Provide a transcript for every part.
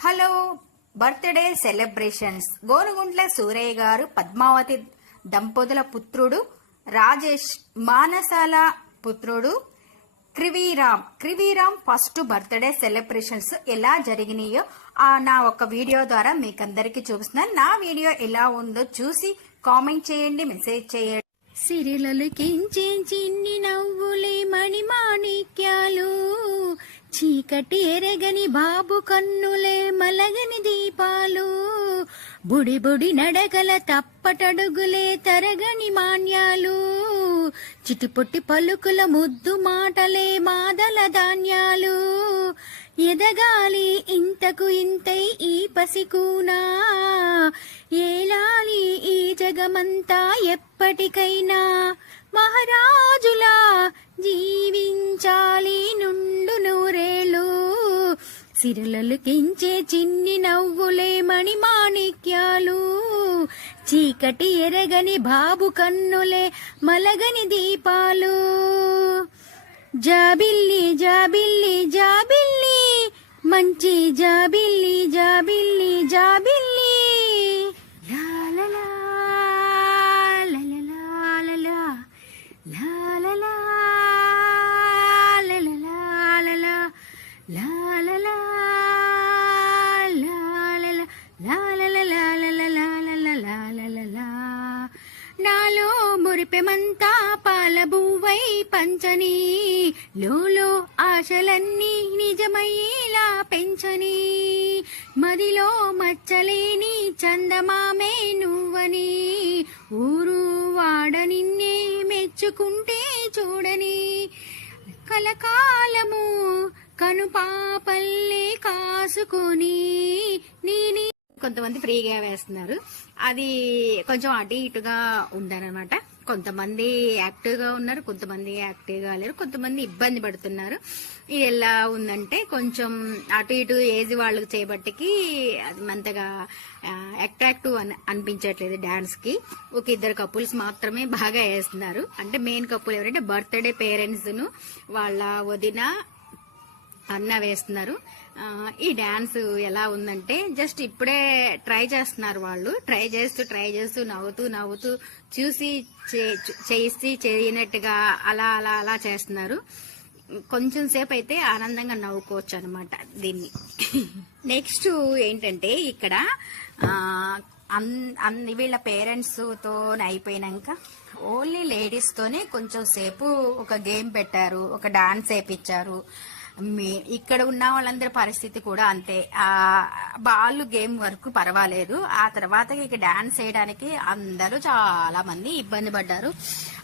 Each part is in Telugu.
Hello birthday celebrations. Gonuguntla Surayya garu Padmavathi దంపతుల పుత్రుడు రాజేష్ మానసాల పుత్రుడు Kriviram Kriviram first birthday celebrations ఎలా జరిగినాయో ఆ నా ఒక వీడియో ద్వారా మీకు అందరికీ చూపిస్తున్నాను. నా వీడియో ఎలా ఉందో చూసి కామెంట్ చేయండి మెసేజ్ చేయండి. సిరిలొలికించే చిన్ని నవ్వులే మణిమాణిక్యాలు. చీకటి ఎరగని బాబు కన్నులే మలగని దీపాలు. బుడి బుడి నడగల తప్పటడుగులే తరగని మాన్యాలు. చిటిపొట్టి పలుకుల ముద్దు మాటలే మాదల ధాన్యాలు. ఎదగాలి ఇంతకు ఇంతై ఈ పసికూనా? ఈ ఎప్పటికైనా మహారాజులా జీవించాలి నుండు నూరేళ్ళు. సిరులలుకించే చిన్ని నవ్వులే మణిమాణిక్యాలు. చీకటి ఎరగని బాబు కన్నులే మలగని దీపాలు. జాబిల్లి జాబిల్లి జాబిల్లి మంచి జాబిల్లి జాబిల్లి జాబిల్లి. మురిపెమంతా పాలబువ్వై పంచని. లోలో ఆశలన్నీ నిజమయ్యేలా పెంచని. మదిలో మచ్చలేని చందమామే నువ్వని. ఊరు వాడ నిన్నే మెచ్చుకుంటే చూడని. కలకాలము కనుపాపల్లే కాసుకొని. నేనే కొంతమంది ఫ్రీగా వేస్తున్నారు. అది కొంచెం అటు ఇటుగా ఉందనమాట కొంతమంది యాక్టివ్గా ఉన్నారు కొంతమంది యాక్టివ్గా లేరు కొంతమంది ఇబ్బంది పడుతున్నారు. ఇది ఎలా ఉందంటే కొంచెం అటు ఇటు ఏజ్ వాళ్ళకి చేయబట్టికి అది అంతగా అట్రాక్టివ్ అని అనిపించట్లేదు డ్యాన్స్కి ఒక ఇద్దరు కపుల్స్ మాత్రమే బాగా వేస్తున్నారు. అంటే మెయిన్ కపుల్ ఎవరంటే బర్త్డే పేరెంట్స్ను వాళ్ళ వదిన అన్న వేస్తున్నారు. ఈ డాన్స్ ఎలా ఉందంటే జస్ట్ ఇప్పుడే ట్రై చేస్తున్నారు వాళ్ళు. ట్రై చేస్తూ ట్రై చేస్తూ నవ్వుతూ నవ్వుతూ చూసి చే- చేసి చేయనట్టుగా అలా అలా అలా చేస్తున్నారు. కొంచెం సేపు అయితే ఆనందంగా నవ్వుకోవచ్చు అనమాట దీన్ని. నెక్స్ట్ ఏంటంటే ఇక్కడ అన్ని అన్- వీళ్ళ పేరెంట్స్తో అయిపోయినాక ఓన్లీ లేడీస్తోనే కొంచెం సేపు ఒక గేమ్ పెట్టారు ఒక డాన్స్ వేపించారు ఇక్కడ ఉన్న వాళ్ళందరి పరిస్థితి కూడా అంతే. ఆ బాల్ గేమ్ వరకు పర్వాలేదు. ఆ తర్వాత ఇక డాన్స్ చేయడానికి అందరూ చాలా మంది ఇబ్బంది పడ్డారు.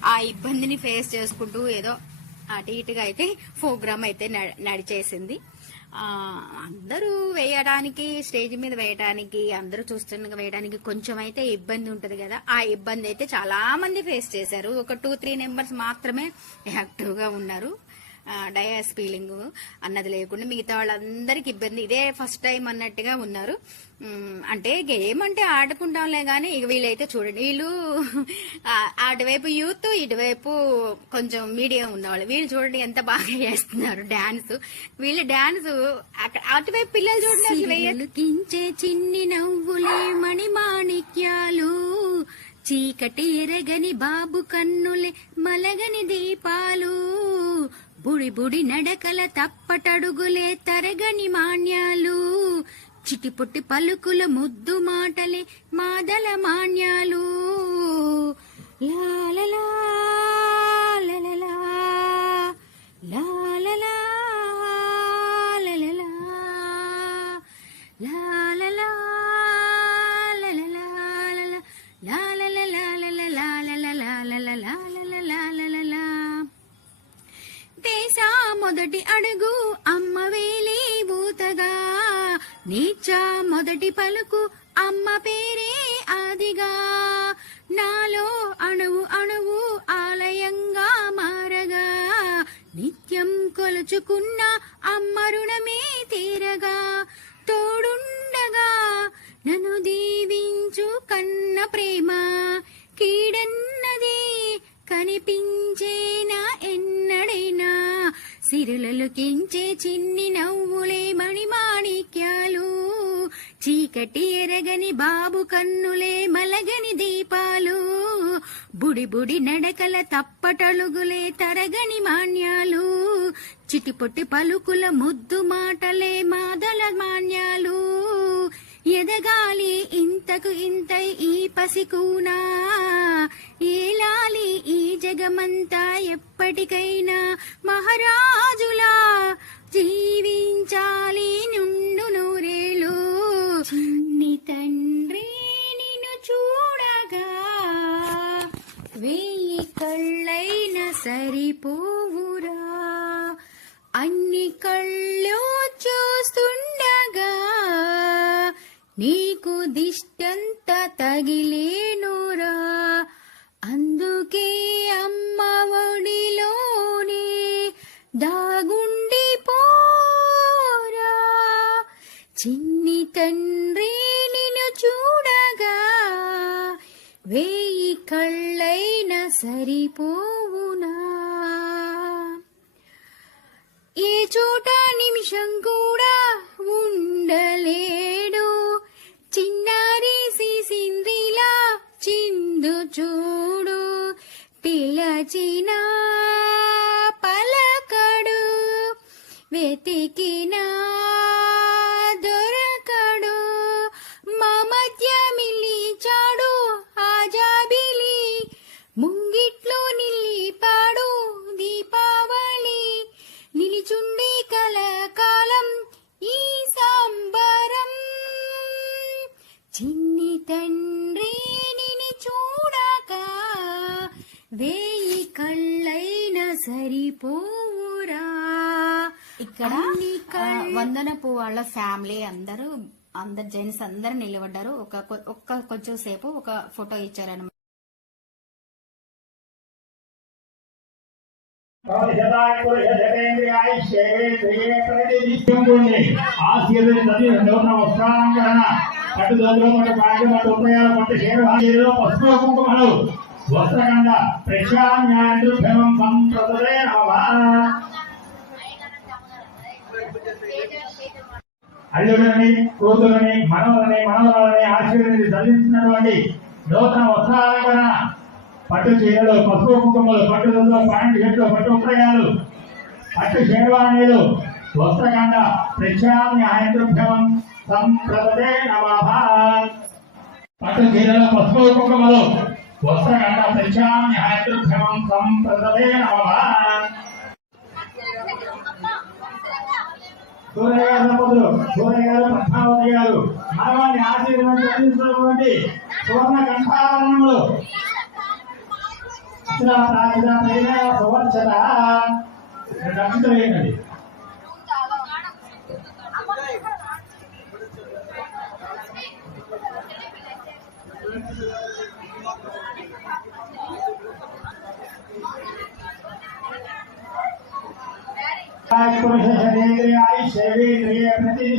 ఆ ఇబ్బందిని ఫేస్ చేసుకుంటూ ఏదో అటు ఇటుగా అయితే ప్రోగ్రామ్ అయితే న- నడిచేసింది. అందరూ వేయడానికి స్టేజ్ మీద వేయడానికి అందరూ చూస్తుండగా వేయడానికి కొంచెం అయితే ఇబ్బంది ఉంటది కదా. ఆ ఇబ్బంది అయితే చాలా మంది ఫేస్ చేశారు. ఒక టూ త్రీ నెంబర్స్ మాత్రమే యాక్టివ్గా ఉన్నారు. డయాస్ ఫీలింగ్ అన్నది లేకుండా మిగతా వాళ్ళందరికి ఇబ్బంది. ఇదే ఫస్ట్ టైం అన్నట్టుగా ఉన్నారు. అంటే గేమ్ అంటే ఆడుకుంటాంలే గానీ ఇక వీళ్ళైతే చూడండి. వీళ్ళు అటువైపు యూత్ ఇటువైపు కొంచెం మీడియం ఉన్నవాళ్ళు. వీళ్ళు చూడండి ఎంత బాగా చేస్తున్నారు డాన్స్. వీళ్ళు డాన్స్ అటువైపు పిల్లలు చూడండి సిరిలొలికించే చిన్ని నవ్వులే మణిమాణిక్యాలు చీకటి ఎరగని బాబు కన్నులే మలగని దీపాలు. బుడి బుడి నడకల తప్పటడుగులే తరగని మాన్యాలు చిటిపొట్టి పలుకుల ముద్దు మాటలే మాదల మాన్యాలు లాలలా లలలా, లాలలా, మొదటి పలుకు అమ్మ పేరే ఆదిగా. నాలో అణువు అణువు ఆలయంగా మారగా. నిత్యం కొలుచుకున్న అమ్మ రుణమే తీరగా. తోడుండగా నన్ను దీవించు కన్న ప్రేమ. కీడన్నది కనిపించేనా ఎన్నడైనా. సిరులలుకించే చిన్ని నవ్వులే మణిమాణిక చీకటి ఎరగని బాబు కన్నులే మలగని దీపాలు. బుడి బుడి నడకల తప్పటలుగులే తరగని మాన్యాలు. చిటిపొట్టి పలుకుల ముద్దు మాటలే మాదల మాన్యాలు. ఎదగాలి ఇంతకు ఇంతై ఈ పసికూనా? ఏలాలి ఈ జగమంతా ఎప్పటికైనా మహారాజులా? జీవించాలి నుండు అన్ని తండ్రి నిన్ను చూడగా వెయ్యి కళ్ళైన సరిపోవురా. అన్ని కళ్ళు చూస్తుండగా నీకు దిష్టంత తగిలేనురా. అందుకే అమ్మ ఒడిలోనే దాగుండి పోరా. చిన్ని తండ్రి సరిపోవునా? ఏ చోట నిమిషం కూడా ఉండలేడు చిన్నారి సిసింద్రిలా చిందు చూడు పిలచిన పలకడు వెతికినా సరిపోరా ఇక్కడ వందనపు వాళ్ళ ఫ్యామిలీ అందరూ అందరు జెంట్స్ అందరు నిలబడ్డారు. ఒక ఒక్క కొంచెం సేపు ఒక ఫోటో ఇచ్చారనమాట పట్టు పట్టు పసుపు కుంకుమలు. వస్త్రగండ ప్రశాంయాదృభ్యం సంప్రదే నమ. అల్లుడిని కూతురుని మనవలని మనవరాలని ఆశీర్వదించి చదివించినటువంటి నూతన వస్త్రాలంకరణ పట్టు చీరలు పసుపు కుంకుమలు పట్టు పాయింట్ చెట్లు పట్టు ఉత్తరాయాలు పట్టు శేర్వాణీలు వస్త్రగంధ ప్రత్యామ్నాయదృభ్యం సంప్రదే నమః. పట్టు చీరలు పసుపు కుంకుమలు వస్త్రగంధ ప్రత్యామ్నాయదృభ్యం సంప్రదే నమః సూర్య దంపతులు సూర్య పద్మావతి గారు సువర్ణ కంఠావరణములు సువర్చన पुरुष शरीरे आयुष शरीरे प्रति